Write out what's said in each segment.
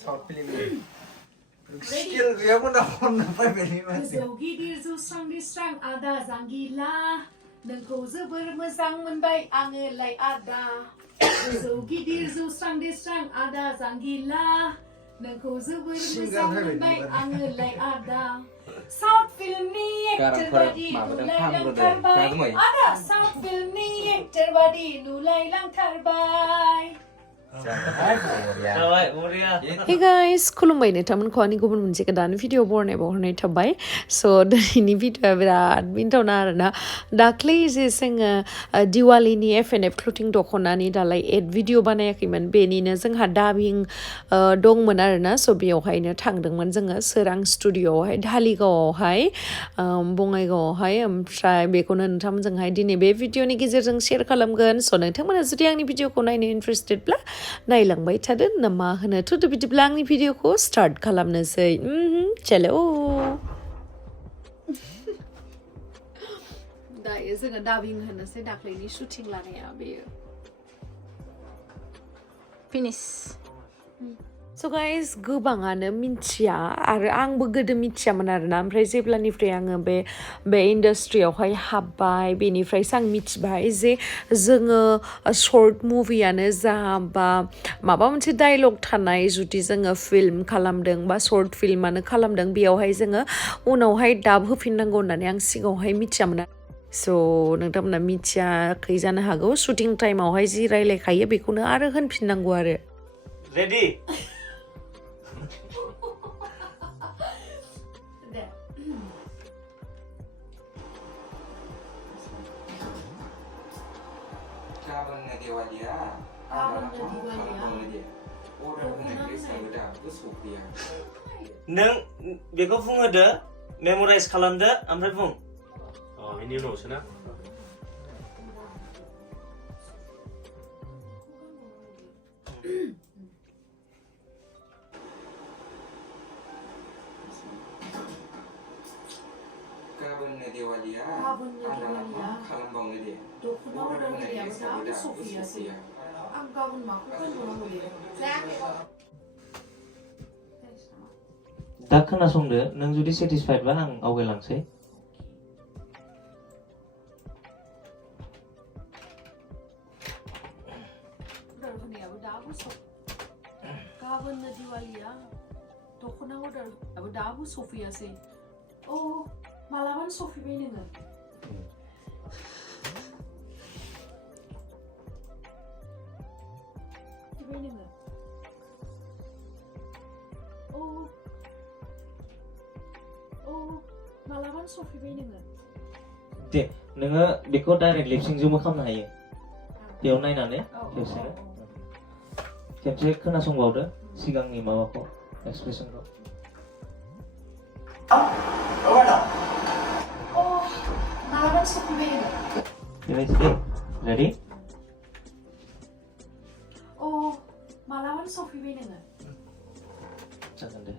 short film skill gayamon akon napaibeni masi gidir jusrang disrang ada zanggila nोंखौ जोबोर मोजां मोनबाय आङो लाय आदा गोजौ गिदिर जुस्रां दिस्रां आदा जांगिला नोंखौ जोबोर मोजां मोनबाय आङो लाय आदा साउथ फिल्मनि एक्टर बादि नुलायलांथारबाय आदा साउथ फिल्मनि एक्टर बादि नुलायलांथारबाय Hey guys, खुलुमबाय नोंथांमोनखौ आंनि गुबुन मोनसे गोदान भिडिअ बरनाय बावहरनाय थाबाय दिनैनि भिडिअआ बिराद मिन्थावना आरोना दाख्लै जे जोङो दिवालीनि एफ&एफ क्लथिं दख'नानि दालाय एड भिडिअ बानायाखैमोन बेनिनो जोंहा डाबिं दंमोन आरोना बेयावहायनो थांदोंमोन जोङो सोरां स्टुडिअ'आवहाय धालिगावआवहाय बङाइगावआवहाय ओमफ्राय बेखौनो नोंथांमोनजोंहाय दिनै बे भिडिअनि गेजेरजों शेयार खालामगोन नोंथांमोना जुदि आंनि भिडिअखौ नायनो इन्टारेस्टेडब्ला नायलांबाय थादो ना मा होनो थुदो बिदिब्ला आंनि भिडिअखौ स्टार्ट खालामनोसै चलो दायो जोङो डाबिं होनोसै दाख्लैनि शुटिं लानाया बेयो फिनिश So guys, गोबाङानो मिन्थिया आरो आंबो गोदो मिथियामोन आरोना ओमफ्राय जेब्लानिफ्राय आङो बे इन्डास्ट्रियावहाय हाबबाय बेनिफ्रायसो आं मिथिबाय जे जोङो शर्ट मुभियानो जा बा माबा मोनसे डायलग थानाय जुदि जोङो फिल्म खालामदों बा शर्ट फिल्मानो खालामदों बेयावहाय जोङो उनावहाय डाब होफिननांगौ होननानै आं सिगाङावहाय मिथियामोन नोंथांमोना मिथियाखै जानो हागौ शुटिं टाइमावहाय जि रायलायखायो बेखौनो आरो होनफिननांगौ आरो रेडी गाबोननो देवालिया अर्डार होनाय ड्रेसआबो दाबो सफैया नों बेखौ बुंहोदो मेमराइज खालामदो ओमफ्राय बुं बेनि उनावसो ना गाबोननो देवालिया खालामबावनो दे दख'ना अर्डार होनायाबो दाबो सफैयासै आं गाबोन माखौ गानबावनांगौ दे दा खोनासंदो नों जुदि सेटिसफाइडबा आं आवगायलांसै अर्डार होनायाबो दाबो गाबोननो दिवालिया दख'ना अर्डार होनायाबो दाबो सफैयासै मालाबानो सफैबाय नोङो मालाबानो सफैबाय नोङो दे नोङो बेखौ डाइरेक्ट लिपसिंजोंबो खालामनो हायो बेयाव नायनानै खेबसे खोनासंबावदो सिगांनि माबाखौ एक्सप्रेसनखौ मालाबानो सफैबाय नोङो बेबायदि दे रेडि मालाबानो सफैबाय नोङो जागोन दे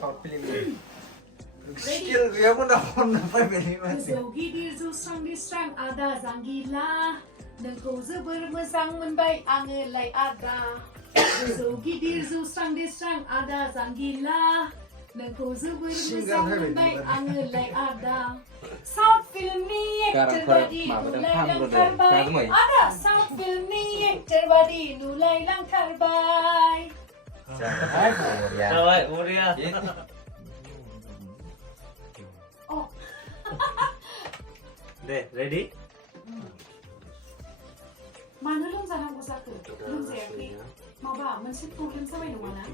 short film skill gayamon akon napaibeni masi गोजौ गिदिर जुस्रां दिस्रां आदा जांगिला नोंखौ जोबोर मोजां मोनबाय आङो लाय आदा गोजौ गिदिर जुस्रां दिस्रां आदा जांगिला नोंखौ जोबोर मोजां मोनबाय आङो लाय आदा साउथ फिल्मनि एक्टर बादि नुलायलांथारबाय आदा साउथ फिल्मनि एक्टर बादि नुलायलांथारबाय जाबाय बरिया दे रेडी मानो लोमजानांगौ जाखो लोमजायाखै माबा मोनसे प्रब्लेम जाबाय नङा ना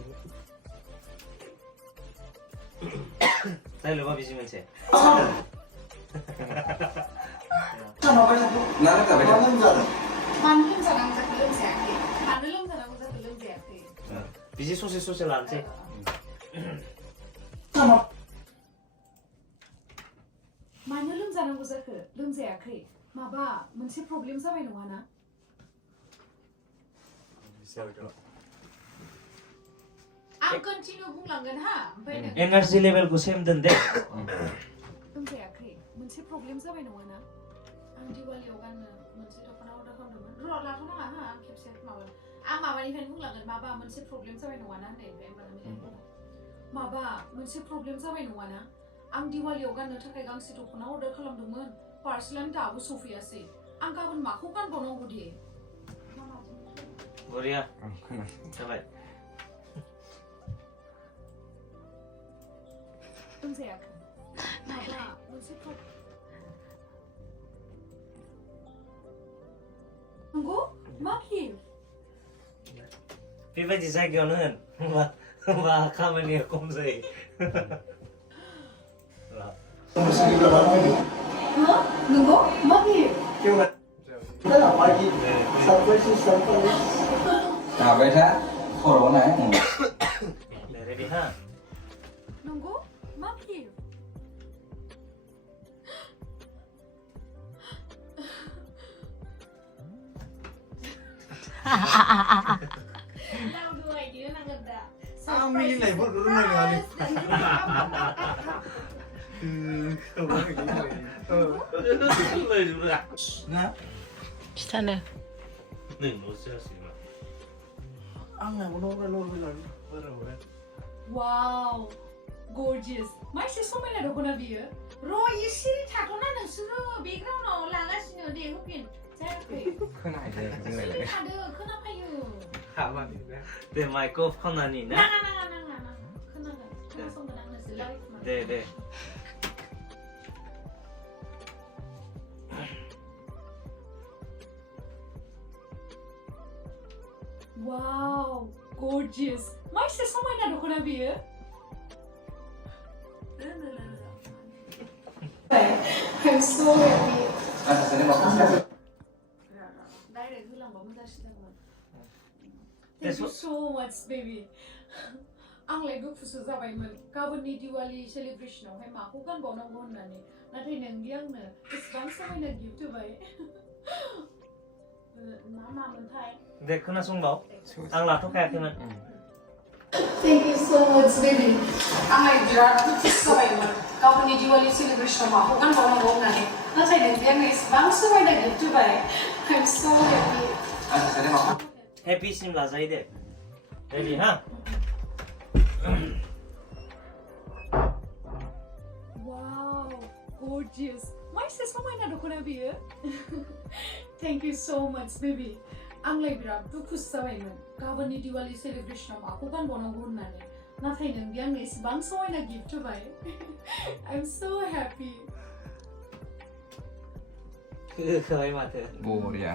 डायलगा बिजि मोनसे मानो लोमजानांगौ जाखो लोमजायाखै बिजि ससे लानोसै मानो लोमजानांगौ जाखो लोमजायाखै माबा मोनसे प्रब्लेम जाबाय नङा ना आं कन्टिनिउ बुंलांगोन हा ओमफ्राय नों एनार्जी लेभेलखौ सेम दोन दे लोमजायाखै मोनसे प्रब्लेम जाबाय नङा ना आं दिवालियाव गाननो मोनसे दख'ना अर्डार खालामदोंमोन लाथ'नाङा हा आं खेबसे माबा आं माबानिफ्रायनो बुंलांगोन माबा मोनसे प्रब्लेम जाबाय नङाना होननायनिफ्राय माबा मोनसे प्रब्लेम जाबाय नङाना आं दिवालियाव गाननो थाखाय गांसे दख'ना अर्डार खालामदोंमोन पार्सेलानो दाबो सफैयासै आं गाबोन माखौ गानबावनांगौ दे बरिया जाबाय बुंजायाखै माबा मोनसे नंगौ मा गिफ्ट बेबायदि जायगायावनो होन होमबा खामानिया खम जायो नंगौ मा गिफ्ट जाबाय था खर'आव नाय रेडि हा नंगौ मा gift Laudum idea nanggap dah. आं मिनिनायफोरखौ रोंनाय नङालै ना खिथानो आंनाबो नरमेल Wow, gorgeous. माइसे समायना दख'ना बियो र' एसे थाथ'ना नोंसोरो बेकग्राउन्डआव लागासिनो दे होफिन जायाखै खोनाहैदों थादो खोनाफायो दे माइकखौ खन्नानि ना नाङा खोनागोन खोनासंगोन आं नोंसोर लाइभ दे Wow, gorgeous. माइसे समायना दख'ना बियो I'm so happy. Direct होलांबा मोजांसिन Thank you so much, baby. आंलाय दुखुसो जाबायमोन गाबोननि दिवाली सेलिब्रेशनावहाय माखौ गानबावनांगौ होननानै नाथाय नोंदि आंनो एसेबां समायना गिफ्ट होबाय मा मोनथाय दे खोनासंबाव आं लाथ'खायाखैमोन Thank you so much, baby. आंलाय बिराद दुखुसो जाबायमोन गाबोननि दिवाली सेलिब्रेशनाव माखौ गानबावनांगौ होननानै नाथाय नोंदि आंनो एसेबां समायना गिफ्ट होबाय I'm so happy. हेपीसिम लाजायो दे रेडि हा Wow, gorgeous. माइसे समायना दख'ना बियो Thank you so much, baby. आंलाय बिराद दुखुसो जाबायमोन गाबोननि दिवाली सेलिब्रेशनाव माखौ गानबावनांगौ होननानै नाथाय नोंदि आंनो एसेबां समायना गिफ्ट होबाय I'm so happy. खोबाय माथो बरिया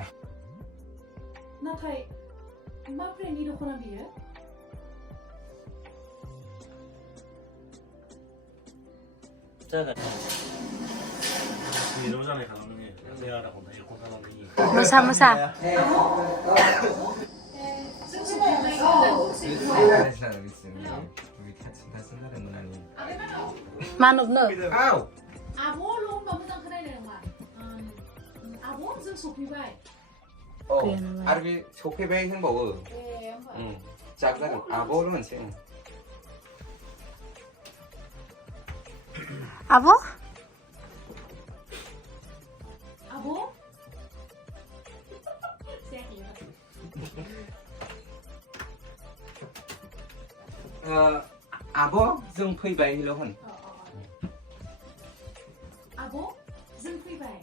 नाथाय मा ब्रेन्डनि दख'ना बियो जागोन 이러고 전에 가는 게 내가 다 본다 이렇게 가는 게 모사 우리 같이 다 쓴다는 건 아니에요 만없는 아우 아보 롱 너무 장크나이네 정말 아보 좀 소피바이 아르비 소피베이 행복은 네 응 작은 아보로 만세 아버? 아보? 아버 जों फैबाय हेल' होन 아보? जों फैबाय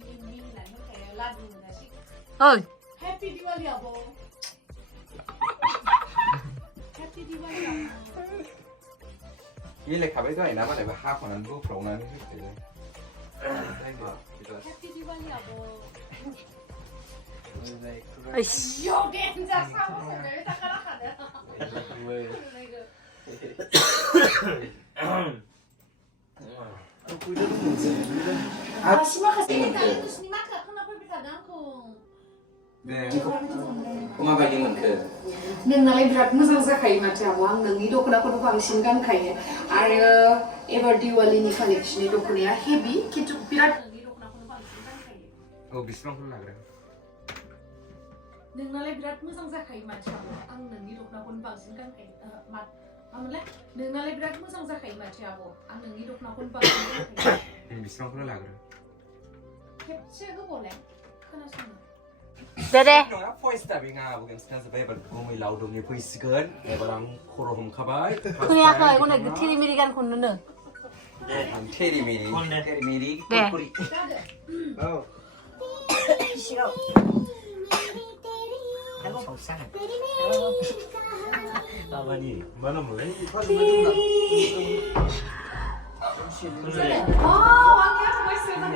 मिनिनानै होखायो लादुम होनासै 어이 해피 디왈리 아보 해피 디왈리 아보 이래 가봐도 아니나 말해 봐 하고는 뭐 프로그램이 했대 해피 디왈리 아보 아이씨 요겐자 사무소를 닦아라카네 아 심각하지 무슨 이마트가 큰나 불빛하지 않고 네 엄마 바이딩은 그 नोंनालाय बिराद मोजां जाखायो माथो आब' आं नोंनि दख'नाखौनो बांसिन गानखायो आरो एबार दिवालीनि कालेक्शननि दख'नाया हेभि खिन्थु बिराद नोंनि दख'नाखौनो बांसिन गानखायो 어 비스랑콜 나그래 नोंनालाय बिराद मोजां जाखायो माथो आब' आं नोंनि दख'नाखौनो बांसिन गानखायो मामोनलाय नोंनालाय बिराद मोजां जाखायो माथो आब' आं नोंनि दख'नाखौनो बांसिन गानखायो 비스랑콜 나그래 खेबसे होबावलाय खोनासंनो Dede. 너야 포이스타 빙하 보긴 스탄스 베이버 고미 라우돔이 포이스건 에바랑 코로홈 카바이 Kuya ka ko nag tiri-miri kan kun nun. 테리미리 콘네. 테리미리 네. 꼬리 어 싫어. 아이고 속상해. 아버니 만원 몰래?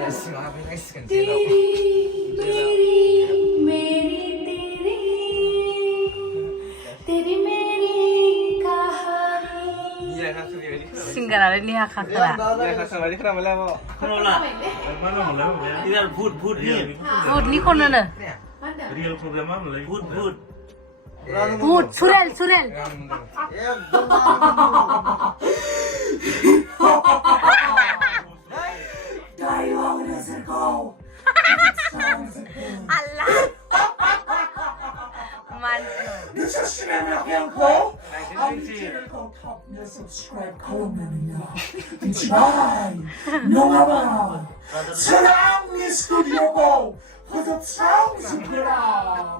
예스 마비 나이스 간제로 iya kasih ini Singgara ni ha khakla. iya kasih lagi kenapa lah mau 크로라 만원 몰래 몰래? 이달 붓 니. Food ni kon nun. 리얼 프로그램 몰래? 붓 Food surel surel. Allah. Mantul. subscribe column이야. jabai, 농아봐. 사랑의 스튜디오고 허접 상승해라.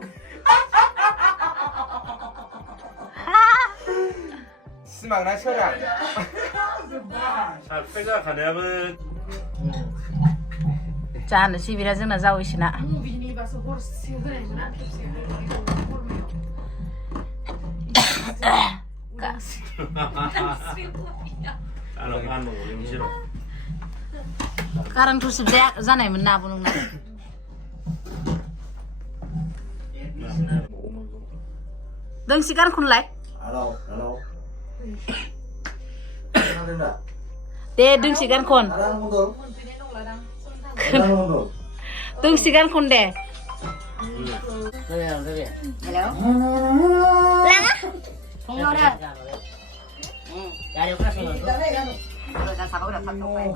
스마그나 쳐라 자, 빼가 가냐면 Jangan sih bila zona jauh isina. 안 먹으면 싫어. Sekarang terus zana yang menabung nung. Deng sekarang kun like. halo De deng sekarang kun. Deng sekarang kun de. Hello.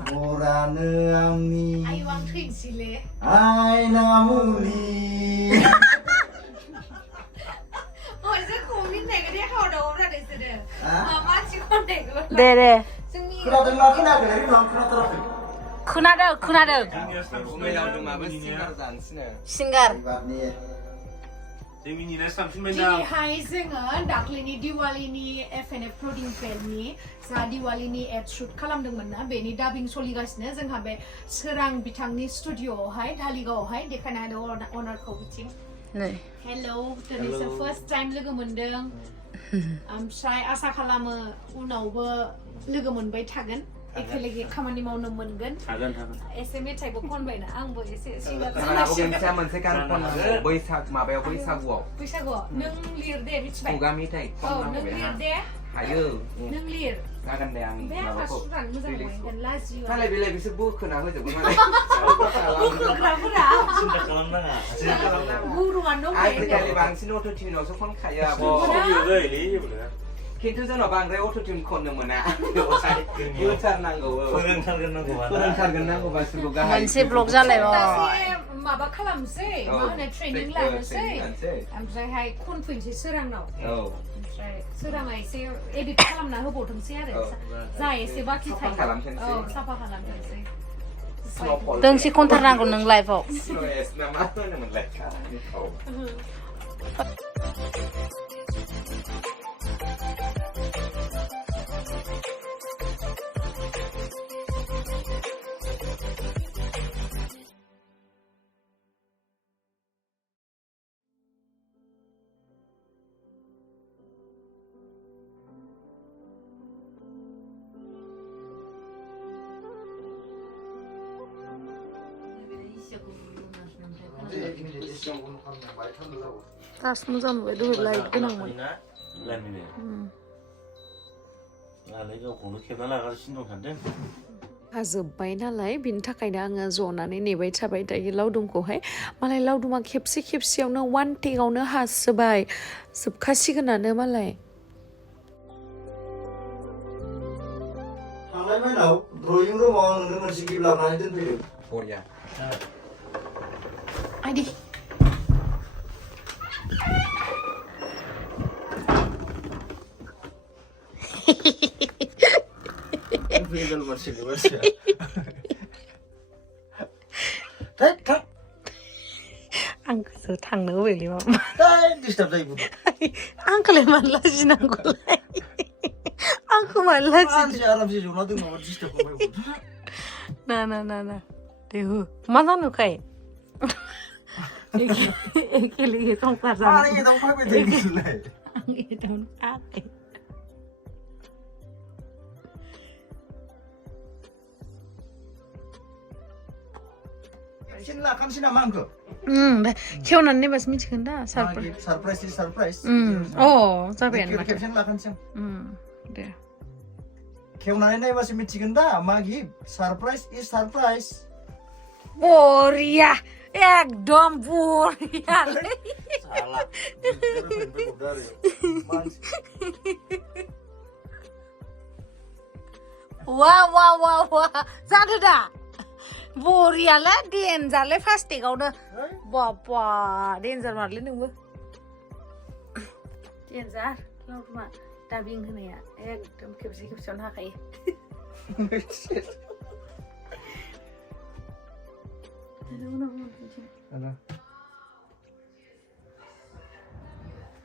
보라는 아이나물리 De de. 그나들라 그나들이 넌 그나들어 Kunada kunada. 구매 라우돔 아버 싱가르도 안 쓰네 Singgar. 이바니 재민이네 Jadi 30명 hai zenga dakli ni Diwali ni FNF Production Film ni sa Diwali ni ad shoot खालामदोंमोन ना बेनि dubbing सोलिगासिनो जोंहा बे सोरां बिथांनि स्टुडिअआवहाय धालिगावआवहाय देखायना होदों अनारखौ बिथिं Nih. Hello दिनैसो first time लोगो मोनदों ओमफ्राय आसा खालामो उनावबो लोगो मोनबाय थागोन एखेलेगे खामानि मावनो मोनगोन 작은 एसे मेथाइबो खनबायना आंबो एसे सिंगार 그나고 괜찮아 먼저 간 콘나 보이삭 마베오 보이삭고 बैसागुआव नों लिर दे मिथिबाय 구가 미타이 औ नों लिर दे 하유 नों लिर 가간 대양 बे आंहा सुरानो मोजां मोनगोन लाजियो 탈레 빌레 비스 부크나 होजोबो माने बुंग्राफोरा 진짜 그런다가 गुरुआनो आजिखालि बांसिन अट' टिउनावसो खनखायो आब' 이거 이래 खिन्थु जोंनाव बांद्राय अट' टिउन खननो मोना फोरोंथारनांगौ फोरोंथारगोननांगौ फोरोंथारगोननांगौबा सोरखौ गाहाय Moनसे blog जालायबा. माबा खालामसै मा होनो ट्रेनिं लानोसै ओमफ्रायहाय खनफैनोसै सोरांनाव औ ओमफ्राय सोराङा एसे एडिट खालामना होबावथोंसै आरो जा एसे बाखि थायो खालामथोंसै औ साफा खालामथोंसै Dengsi kontarnaंगौ नों live-आव. स्ल'एस ना मा होनोमोनलाय औ Tas moजां नुबाय दहाय लाइट गोनांमोन 라미네 나는 गावखौनो खेबना लागासिनो 신동 सानदों जोब्बाय नालाय बिनि थाखायनो आङो जनानै नेबाय थाबाय दायो लावदुमखौहाय मालाय लावदुमा खेबसे खेबसेयावनो वान टेकआवनो हासोबाय जोबखासिगोनानो मालाय थांनायमानाव ड्रयिं रुमाव आं नोंनो मोनसे गिफ्ट लाबोनानै दोनफैदों बरिया आइदि Final version version. Thách thách. आं गोसो थांनो लुबैलै मा डिस्टार्ब जायो बुद आंखौलाय मानो लाजिनांगौलाय आंखौ मानो लाजि मानसि आरामसे जना दङ माबा डिस्टार्ब खालामबाय ना दे हो मा जानुखाय एखेले संसार जानो आरो एदाव फैबाय थायो नोंलाय आं एदावनो आखै खेबसेनो लाखानोसै नामा आंखौ खेवनानै नायबासो मिथिगोन दा सारप्राइज अ जाबायानो माथो खेबसेनो लाखानोसै दे खेवनानै नायबासो मिथिगोन दा मा गिफ्ट सारप्राइज इज सारप्राइज बरिया एकदम बरियालै साला वा जादो दा बरियालै देन्जारलै फार्स्ट टेकआवनो बाबा देन्जार मारलै नोंबो देन्जार लावदुमा दाबिं होनाया एकदम खेबसेयावनो हाखायो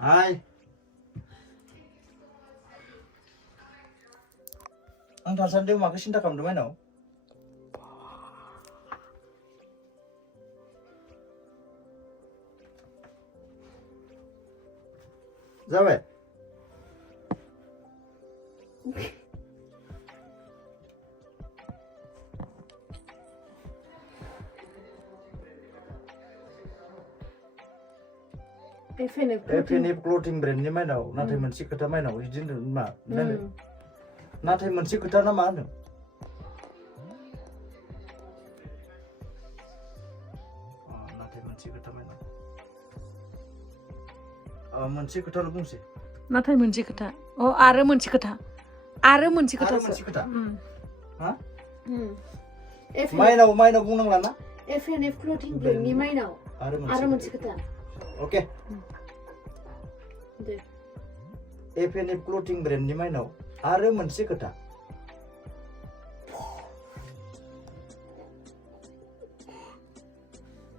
हाय आं दासान्दि माखौ सिन्था खालामदों माइनाव जाबाय एफएनएफ क्लोथिं ब्रेन्डनि माइनाव नाथाय मोनसे खोथा माइनाव बिदिनो मा नाथाय मोनसे खोथा ना मा होनो नाथाय मोनसे खोथा माइनाव मोनसे खोथाल' बुंसै नाथाय मोनसे खोथा आरो मोनसे खोथा हा माइनाव बुंनांला ना एफएनएफ क्लोथिं ब्रेन्डनि माइनाव आरो मोनसे खोथा ओके दे एफएनएफ क्लोथिं ब्रेन्डनि माइनाव आरो मोनसे खोथा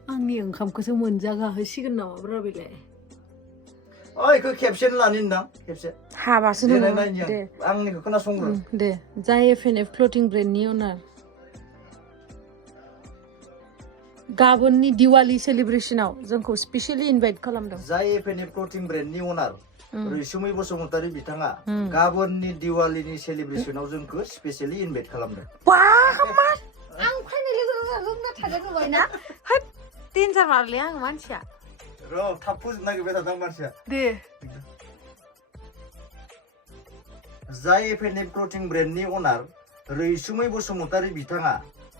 आंनि ओंखामखौसो मोनजागाहोसिगोन नामाब्रा बेलाय इखौ खेबसेनो लानि होनदां खेबसे हाबासो नोङो दे आंनिखौ खोनासंग्रो दे जाय एफएनएफ क्लोथिं ब्रेन्डनि अनार गाबोननि दिवाली सेलिब्रेशनाव जोंखौ स्पेशली इनभाइट खालामदों जाय एफएनएफ क्लोथिं ब्रेन्डनि अनार रैसुमै बसुमतारी बिथाङा गाबोननि दिवालीनि सेलिब्रेशनाव जोंखौ स्पेशली इनभाइट खालामदों आं फाइनेलि रोंना थादों नुबायना होद डेन्जार मारलै आं मानसिया र' थाब फोजोबनो नागिरबाय थादों मानसिया दे जाय एफएनएफ क्लोथिं ब्रेन्डनि अनार रैसुमै बसुमतारी बिथाङा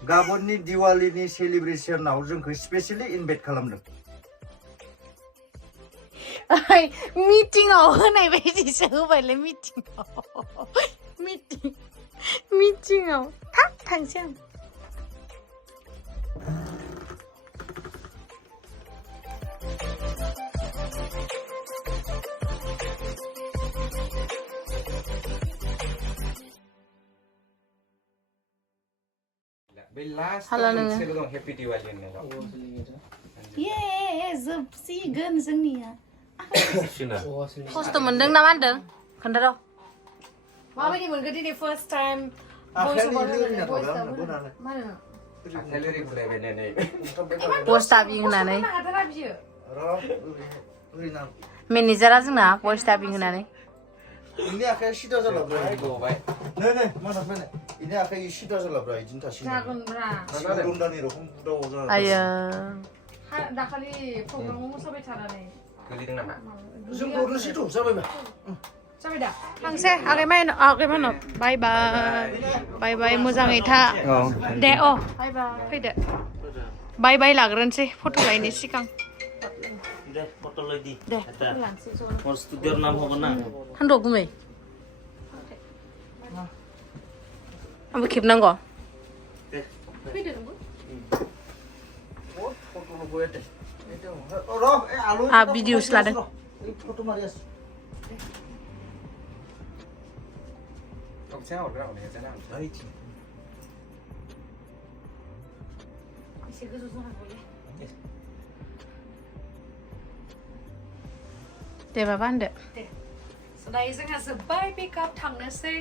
गाबोननि दिवालीनि सेलिब्रेशनाव जोंखौ स्पेशली इनभाइट खालामदों मिटिंआव होनाय बायदिसो होबायलै मिटिंआव थाब थांसै आं बै लास्ट हाला नोङो मोनसेल' दं हेपि दिवाली होननाय जोबसिगोन जोंनिया सिना खस्थ' मोनदों ना मा होनदों खोन्थार' माबायदि मोनखो दिनै फार्स्ट टाइम पस्ट दाबिं होनानै मेनेजारा जोंना पस्ट दाबिं होनानै इनि आखाया सिदा जालाब्रा नै मानास माने इनि आखाया सिदा जालाब्रा इदिनो थासिगोन जागोनब्रा रन्दानि रखम बुदाव जाना आयो दाखालि प्रग्रामाव मोसाबाय थानानै गोलैदों नामा जों हरनोसैथ' जाबायबा जाबाय दा थांसै आगै माइनाव बाय बाय मोजाङै था दे फैदो बाय लाग्रोनोसै फट' लायनि सिगां दे फट' लायदि दे मोर स्टुडिअ'र नाम होगोन ना हान्द' गुमै आंबो खेबनांगौ फैदो नोंबो फट'ल' बयाते भिडिअ'सो लादों फट' मारियास एसे गोजौ जानांगौलै दे माबा होनदो So दायो जोंहा जोब्बाय पिकआप थांनोसै